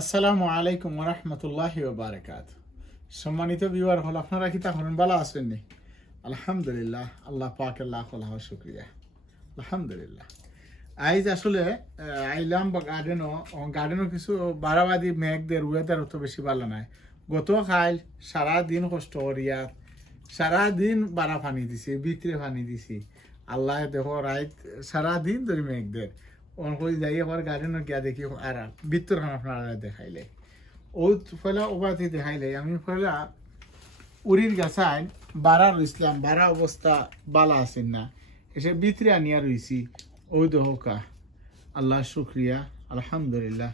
আসসালামু আলাইকুম ওয়া রাহমাতুল্লাহি ওয়া বারাকাতুহু। সম্মানিত ভিউয়ার হল আপনারা কি তখন ভালো আছেন নি? আলহামদুলিল্লাহ, আল্লাহ পাকের লাখ লাখ শুকরিয়া। আলহামদুলিল্লাহ। আইজ আসলে আইলাম গার্ডেনও কিছু বারাবাদি মেঘদের ওয়েদার অত বেশি ভালো নাই। গত কাল সারাদিন কষ্ট করিয়া সারাদিন বারা পানি দিছি, ভিতরে পানি দিছি। আল্লাহ দেখো রাইত সারাদিন ধরে মেঘদের কই যাই আবার গার্ডেনও গিয়া দেখি আর ভিতর আপনারা দেখাইলে ও ফেলা ওবাতি দেখাইলে আমি ফেলা উড়ির গাছায় বারা রইছিলাম, বারা অবস্থা বালা আছেন না, এসে ভিতরে আনিয়া রইছি। ওই দহকা আল্লাহ শুক্রিয়া, আলহামদুলিল্লাহ।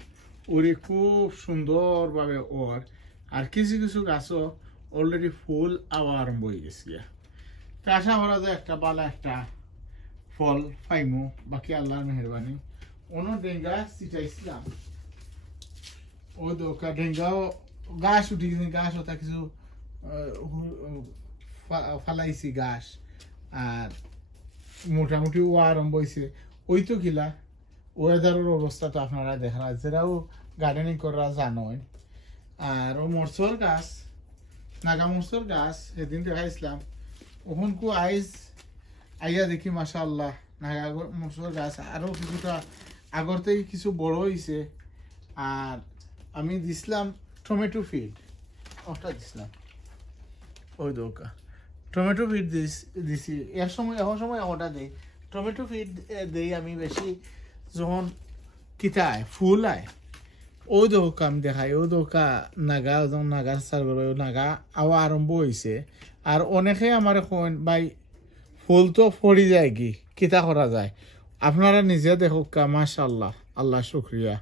উড়ি খুব সুন্দরভাবে ওর আর কিছু কিছু গাছও অলরেডি ফুল আওয়া আরম্ভ হয়ে গেছে। তা আশা করা যায় একটা বালা একটা ফল পাইমু, বাকি আল্লাহর মেহরবানি। অন্য ডেঙ্গা চিটাইছিলাম, ওই দোকা ডেঙ্গাও গাছ উঠি গেছে, গাছ ওটা কিছু ফালাইছি গাছ আর মোটামুটি ও আরম্ভ হয়েছে। ওই তো কিলা ওয়েদারের অবস্থা তো আপনারা দেখা যেটাও গার্ডেনিং করা জানোই। আর ও মরসর গাছ, নাগা মরসর গাছ সেদিন দেখাইছিলাম, ওখান কু আইয়া দেখি মাশাআল্লাহ নাগা মরসর গাছ আরও কিছুটা আগর থেকে কিছু বড় হয়েছে। আর আমি দিছিলাম টমেটো ফিড, ওটা দিছিলাম ওই দোকা টমেটো ফিড দিছি। এখন সময় ওটা দিই টমেটো ফিড দিই আমি বেশি যখন কিতায় ফুল আয় ওই দোকা আমি দেখাই। ওই দোকা নাগা যখন নাগার সার করে নাগা আওয়া আরম্ভ হয়েছে। আর অনেকে আমার কন ভাই ফুল তো ফড়ি যায় কি কিতা করা যায়, আপনারা নিজে দেখো কা মাশাআল্লাহ, আল্লাহ শুক্রিয়া।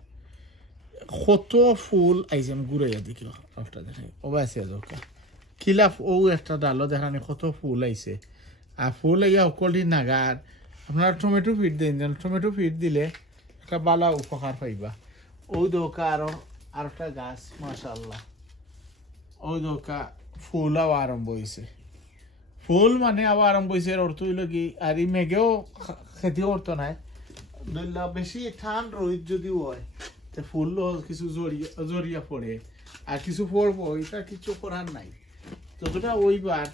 কত ফুল আইছে আমি ঘুরাইয়া দেখি একটা দেখাই ওবাইছে দোকা খিলাফ ও একটা ডালো দেখানি কত ফুল আইছে। আর ফুল আইয়া অকলি নাগার আপনারা টমেটো ফিড দেন, টমেটো ফিড দিলে একটা বালা উপকার পাইবা। ওই দোকা আরো একটা গাছ মাশাআল্লাহ, ওই দোকা ফুল আওয়া আরম্ভ হয়েছে। ফুল মানে আবার আরম্ভ হয়েছে অর্থ হইল কি আর এই মেঘেও খেতে করতো নাই ধরলা বেশি ঠান রোদ যদি হয় তো ফুল কিছু জড়িয়া পড়ে আর কিছু পড়বো, এটা কিছু করার নাই। যতটা ওইবার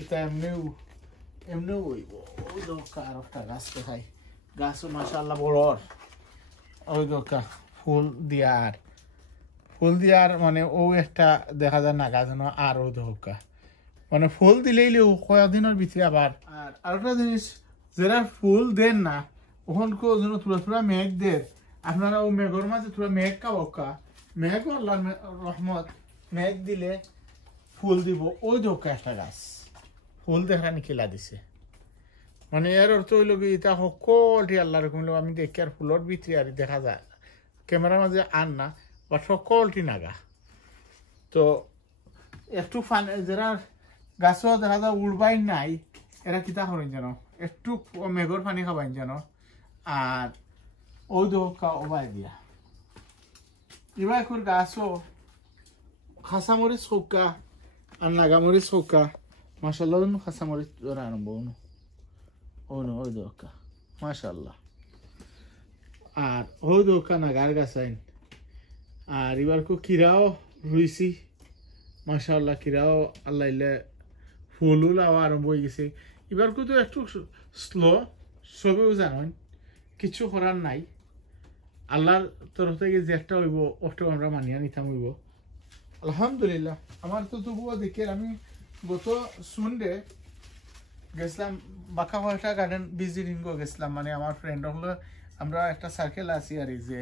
এটা এমনিও ওইব। ওই দোকা আর একটা গাছ দেখাই, গাছও মাশাআল্লাহ বড়। ওই দোকা ফুল দিয়ার মানে ও একটা দেখা যায় না গাছ আর ওই দোকা মানে ফুল দিলেই কয়েকদিনের ভিতরে আবার। আর আরেকটা জিনিস যারা ফুল দেন না ওখান যেন থোড়া মেঘ দেন, আপনারা ও মেঘর মাঝে থোড়া মেঘ কাবকা মেঘ আল্লাহর রহমত মেঘ দিলে ফুল দিব। ওই দোকা একটা গাছ ফুল দেখানি খেলা দিছে, মানে এর অর্থ হইল কি এটা সকলটি আল্লাহ রকম আমি দেখি আর ফুলর ভিতরে আর দেখা যায় ক্যামেরার মাঝে আর না বা সকলটি নাগা। তো একটু যারা গাছও দেখা যায় উড়বাই নাই এরা কিতা করেন যেন একটু মেঘর পানি খাবাইন যেন। আর ওই দোকা ওবাই দিয়া এবার গাছও খাসামরিচ চৌকা আর নাগামরিচ চৌকা মাশাআল্লাহ খাসামরিচ ধরা আরম্ভ ওই দোকা মাশাআল্লাহ। আর ওই দোকা নাগার গাছ আইন। আর এবার কিরাও রুইছি মাশাআল্লাহ, কিরাও আল্লাহ ফুল আওয়া আরম্ভ হয়ে গেছে। এবার তো একটু স্লো সবেও জানেন, কিছু করার নাই। আল্লাহর তরফ থেকে যে একটা হইব ওটাও আমরা মানিয়া নিতাম হইব আলহামদুলিল্লাহ। আমার তো তবুও দেখে আমি গত সন্ডে গেছিলাম বাঁকা একটা গার্ডেন ভিজিটিং গেছিলাম, মানে আমার ফ্রেন্ড হলো আমরা একটা সার্কেল আছি আর এই যে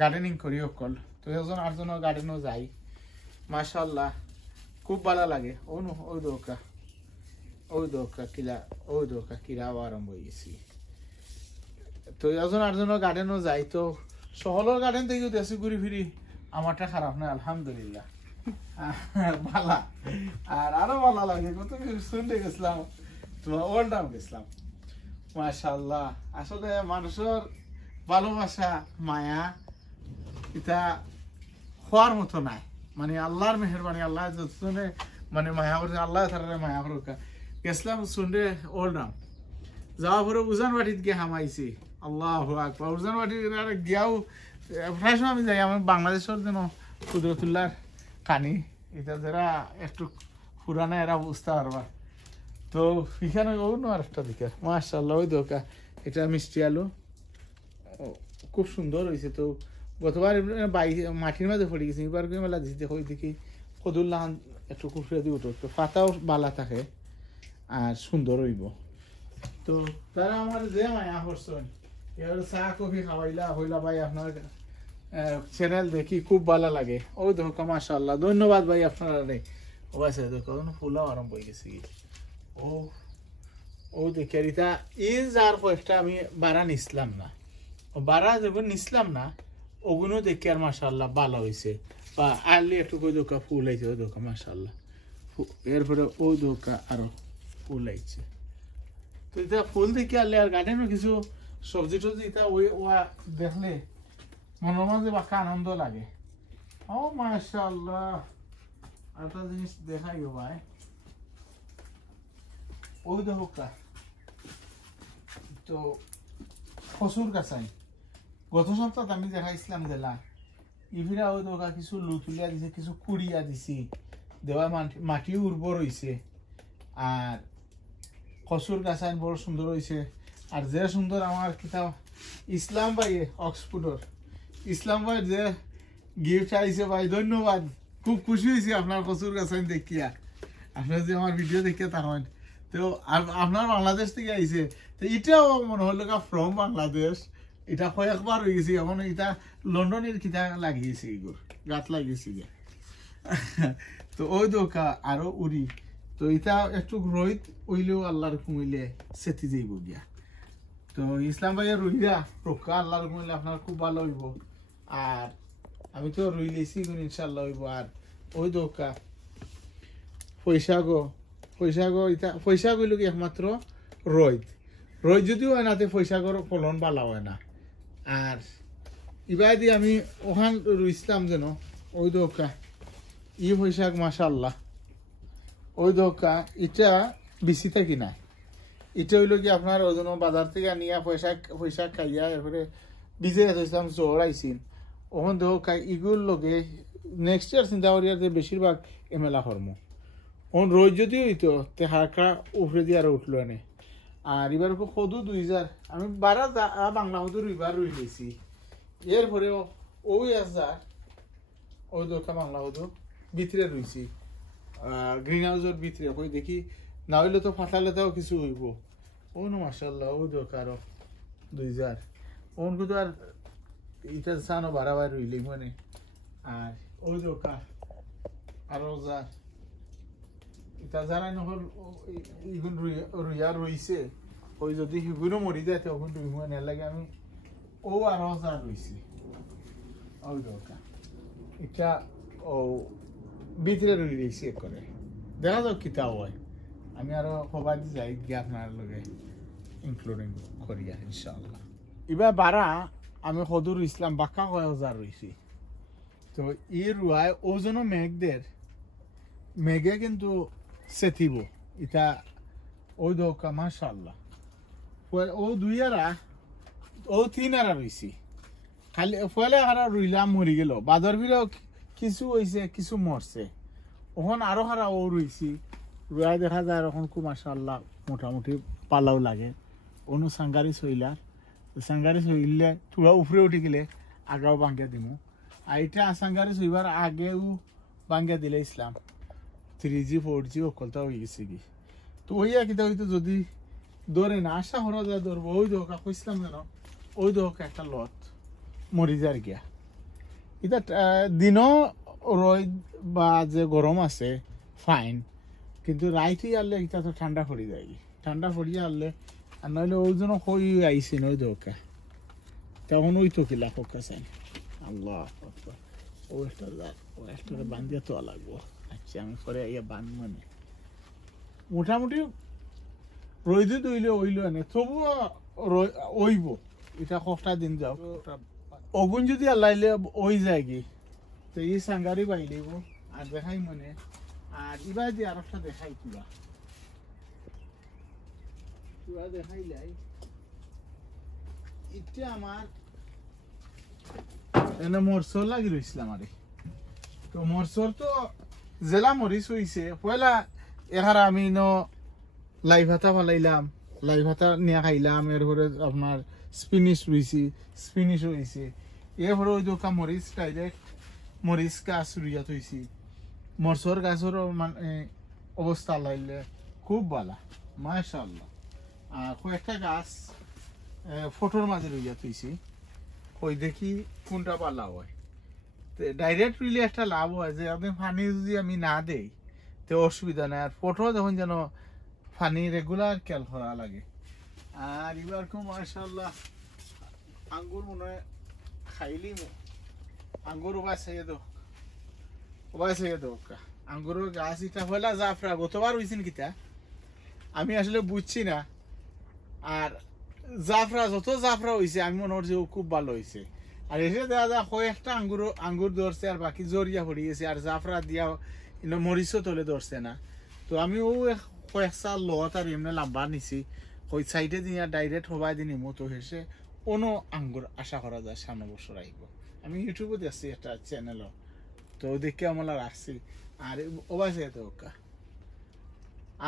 গার্ডেনিং করি অকল, তো এজন আরজনও গার্ডেনও যাই মাশাআল্লাহ খুব ভালো লাগে। ওই দোকা কিরা আরম্ভ হয়ে গেছি। তো এজন আরজনও গার্ডেনও যাই, তো সকলের গার্ডেন থেকে দেশে ঘুরি ফিরি আমারটা খারাপ নয় আলহামদুলিল্লাহ ভালা। আর আরো ভালো লাগে কত কিছু শুনতে গেছিলাম, ওল্ড টাউন গেছিলাম মাশাআল্লাহ। আসলে মানুষের ভালোবাসা মায়া এটা হওয়ার মতো নাই, মানে আল্লাহর মেহরবানি। আল্লাহ যতজনে মানে মায়া করছে আল্লাহ তারা মায়া করুকা। গেছিলাম সন্ডে ওল্ড টাউন, যাওয়ার পরে উজান বাটিত গিয়ে হামাইছি। আল্লাহু আকবার। উজান বাটি গিয়াও প্রায় সময় আমি যাই আমার বাংলাদেশের যেন কুদরতুল্লাহর কানি এটা যারা একটু পুরানা এরা বুঝতে পারবা তো এখানে অন্য আর একটা দিকে মাশাআল্লাহ ওই দোকা এটা মিষ্টি আলু খুব সুন্দর হয়েছে তো গতবার মাটির মাঝে পড়ে গেছে এবার মেলা দিতে ওই দিকে কদুল্লাহ একটু কুফরে দিয়ে উঠো তো পাতাও বালা থাকে আর সুন্দর হইব তো তারা আমার যে মায়া করছেন এবার চা কফি খাওয়াইলা হইলা ভাই আপনার চ্যানেল দেখি খুব ভালো লাগে ওই দেখো মাশাআল্লাহ ধন্যবাদ ভাই আপনারা ও আছে দেখো ফুলাও আরম্ভ হয়ে গেছে ও ও দেখে রিতা এই যার কয়েকটা আমি বাড়া নিছিলাম না বাড়া যখন নিছিলাম না ওগুলো দেখে আর মাশাআল্লাহ ভালো হয়েছে বা আর্লি একটু ওই দোকা ফুল আইছে ওই দোকা মাশাআল্লাহ এরপরে ওই দোকা আরো ফুল আইছে তো এটা ফুল দেখে আনলে আর গার্ডেনও কিছু সবজি টবজি এটা ওই দেখলে মনের মাঝে বাঁকা আনন্দ লাগে ও মাশাআল্লাহ একটা জিনিস দেখাই ভাই ওই দেখো তো কচুর গাছাই গত সপ্তাহ আমি দেখাইছিলাম দিলা ইভিরা ওই দোকা কিছু লুতুলিয়া দিছে কিছু কুড়িয়া দিছি দেওয়া মাটিও উর্বর হয়েছে আর কচুর গাছাইন বড় সুন্দর হয়েছে আর যে সুন্দর আমার কিতাব ইসলাম ভাই অক্সফোর্ডর ইসলাম ভাই যে গিফট আইছে ভাই ধন্যবাদ খুব খুশি হয়েছি আপনার কচুর গাছাইন দেখিয়া আপনার যে আমার ভিডিও দেখিয়া তখন তো আপনার বাংলাদেশ থেকে আইছে তো এটাও মনে হলো ফ্রম বাংলাদেশ এটা কয়েকবার হয়ে গেছি এখন এটা লন্ডনের কিতা লাগিয়েছে এগুলো গাছ লাগিয়েছি তো ওই দোকা আরো উড়ি তো এটা একটু রোহিত ওইলেও আল্লাহর কুমিলে সেটি যাইব গিয়া তো ইসলাম ভাইয়া রুইরা রক্ষা আল্লাহর কুমিলে আপনার খুব ভালো হইব আর আমি তো রুই লেছি ইনশাল্লাহ হইব আর ওই দোকা পয়সাগো এটা পয়সা গইল কি একমাত্র রোহিত যদিও হয় নাতে পয়সাগর ফলন ভালো হয় না আর ইবাই দিয়ে আমি ওখান রুইছিলাম যেন ওই দোকা ই পয়সা মাশাআল্লাহ ওই দোকা এটা বেশি থাকি না এটা হইল কি আপনার ওই জন্য বাজার থেকে নিয়ে পয়সা খাইয়া এরপরে বিজে আসলাম জ্বর আইসিন ওখান দোকা ইগুর লগে নেক্সট ইয়ার চিন্তা করি আর বেশিরভাগ এমেলা কর্ম ওন রোজ যদি হইতো তে হারকা উফরে দিয়ে আর উঠলো এনে আর এবার সদু 2000 আমি বারা বাংলা সদুর এবার রুই গেছি এরপরে ওই হাজার ওই দোকা বাংলা সদু ভিতরে রুইছি গ্রিন হাউসের ভিতরে ওই দেখি না হইলে তো ফাটালেটাও কিছু হইব ও মাশাআল্লাহ ওই দোকা আরো 2000 ওন কিন্তু আর এটা জানো বাড়াবার রইলে মানে আর ওই দোকা আরো হাজার এটা যারা নহল ইগুন রুইয়া রইছে ওই যদি হিগুনও মরি যায় তখন রুইমু লাগে আমি ও আরো হাজার রইছি ওই দোকা এটা ও ভিতরে রুই রইছি করে দেখা যাক কিতা হয় আমি আরো সবাই যাই গিয়ে আপনার লগে ইনক্লুডিং করিয়া ইনশাআল্লাহ এবার বারা আমি সদুর ইসলাম বাক্কা 1000 রইছি তো ই রুয়ায় ওজনও মেঘে কিন্তু সেথিব এটা ওই দোকা মাশাআল্লাহ ও দুইয়ারা ও তিনারা রইছি খালি ফলে হারা রইলাম মরি গেল বাদর ভিড়ও কিছু হয়েছে কিছু মরছে ওখান আরো হারা ও রইছি রুয়ায় দেখা যায় এখন খুব মাশাআল্লাহ মোটামুটি পালাও লাগে অনু সাঙ্গারি সইলার সাঙ্গারি সইলে তুরা উপরে উঠে গেলে আগাও বাঙ্গিয়া দিমু আর এটা সাঙ্গারি সইবার আগেও বাঙ্গিয়া দিলে ইসলাম 3G 4G অকলতা হয়ে গেছে কি তো ওই একই হয়তো যদি ধরে না আশা করা যায় ধরবো ওই দোকা কইছিলাম যেন ওই দোকা একটা লত মরি যার গিয়া এটা দিনও রোদ বা যে গরম আছে ফাইন কিন্তু রাইতে আনলে এটা তো ঠান্ডা পড়ে যায় ঠান্ডা পড়িয়ে আনলে আর নইলে ওই জন্য হই আইসি ওই দোকা তখন ওই তো কিলা ফোকা চাই আল্লাহ ও একটা বান্ধিয়া তো লাগবো আচ্ছা আমি পরে ইয়ে বান মানে মোটামুটি রইদে দইলে ওইল এনে তবুও ওইব এটা কটা দিন যাও অগুন যদি আল্লাইলে ওই যায় কি তো এই সাঙ্গারি বাইলেব আর দেখাই মানে আর এবার যে আর একটা দেখাই কিবা দেখাই লাই এটা আমার এনে মরসর লাগি রইছিলাম আরে তো মরসর তো জেলা মরিচ হইছে পয়লা এখানে আমি লাই ভাতা ফালাইলাম লাই ভাতা নিয়ে খাইলাম এরপরে আপনার স্পিনিশ রইছি স্পিনিশ হইছে এরপরে ওই দোকা মরিচ ডাইরেক্ট মরিচ গাছ রুইয়া থইছি মরসর গাছের মানে অবস্থা লাইলে খুব ভালো মাশাআল্লাহ আর কয়েকটা গাছ ফটোর মাঝে রইয়া থইছি ওই দেখি কোনটা পালা হয় ডাইরেক্ট রুইলে একটা লাভ হয় যে আপনি পানি যদি আমি না দেই তো অসুবিধা নাই আর ফটো যখন যেন পানি রেগুলার খেয়াল করা লাগে আর এবার খুব মাশাআল্লাহ আঙ্গুর মনে হয় খাইলি আঙ্গুর উবাই চাইয়ে দো আঙ্গুরের গাছ এটা হইলা জাফরা গতবার হয়েছেন কিতা আমি আসলে বুঝছি না আর জাফরা যত জাফরা হয়েছে আমি মনে হচ্ছে খুব ভালো হয়েছে আর এসে দেখা যায় কয়েকটা আঙ্গুর ধরছে আর বাকি জরিয়া পড়ে গেছে আর জাফরা দিয়া মরিচও তোলে ধরছে না তো আমি কয়েকটা লত আর এমনি লাম্বা নিছি ওই সাইডে দিয়ে ডাইরেক্ট হবাই দিন মতো হেসে কোনো আঙ্গুর আশা করা যায় সামনে বছর আইব আমি ইউটিউবে দেখছি একটা চ্যানেলও তো দেখে আমার রাখছি আর ওবাইছে এত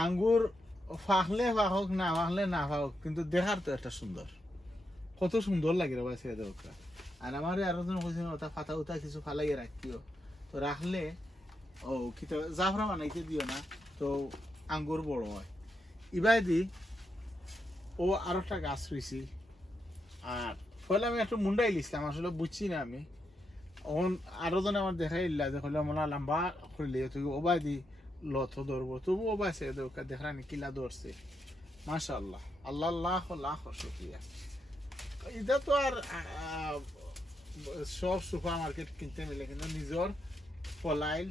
আঙ্গুর ফাঁকলে ফাঁক না ফাঁকলে না ফাঁক কিন্তু দেখার তো একটা সুন্দর কত সুন্দর লাগে ওবাইছে এত আর আমার আরো জন কইছে ওটা ফাতা উতা কিছু ফালাইয়ে রাখিও তো রাখলে ও কি তো জাফরা বানাইতে দিও না তো আঙ্গুর বড় হয় ইবাই দি ও আরো একটা গাছ রয়েছি আর ফলে আমি একটু মুন্ডাই লিখলাম আসলে বুঝছি না আমি আরো জনে আমার দেখাই ইল্লা যে হলে মনে লম্বা করলে তুই ওবাই দি লত ধরবো তবু ওবাই সে দেখা নি কিলা ধরছে মাশাআল্লাহ আল্লাহ লাখ লাখ শুকরিয়া এটা তো আর সব সুপার মার্কেট কিনতে মিলে কিন্তু নিজের ফলাইল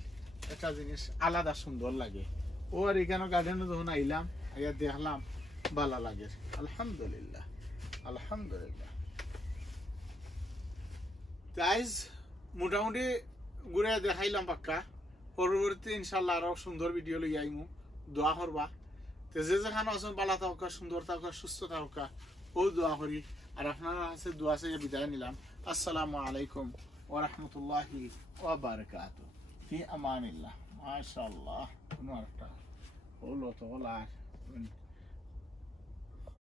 একটা জিনিস আলাদা সুন্দর লাগে ও আর এখানে গার্ডেনে যখন আইলাম আইয়া দেখলাম ভালো লাগে আলহামদুলিল্লাহ আলহামদুলিল্লাহ গাইজ মোটামুটি ঘুরে দেখাইলাম পাক্কা পরবর্তী ইনশাল্লাহ আরো সুন্দর ভিডিও লই আইমু দোয়া করবা তো যে যেখানে আছেন ভালো থাকা সুন্দর থাকা সুস্থ থাকা ও দোয়া করি আর আপনারা কাছে দোয়া চেয়ে বিদায় নিলাম আসসালামু আলাইকুম ওয়া রাহমাতুল্লাহি ওয়া বারাকাতুহু ফি আমানিল্লাহ মাশাআল্লাহ কোনো একটা হলো তো হলো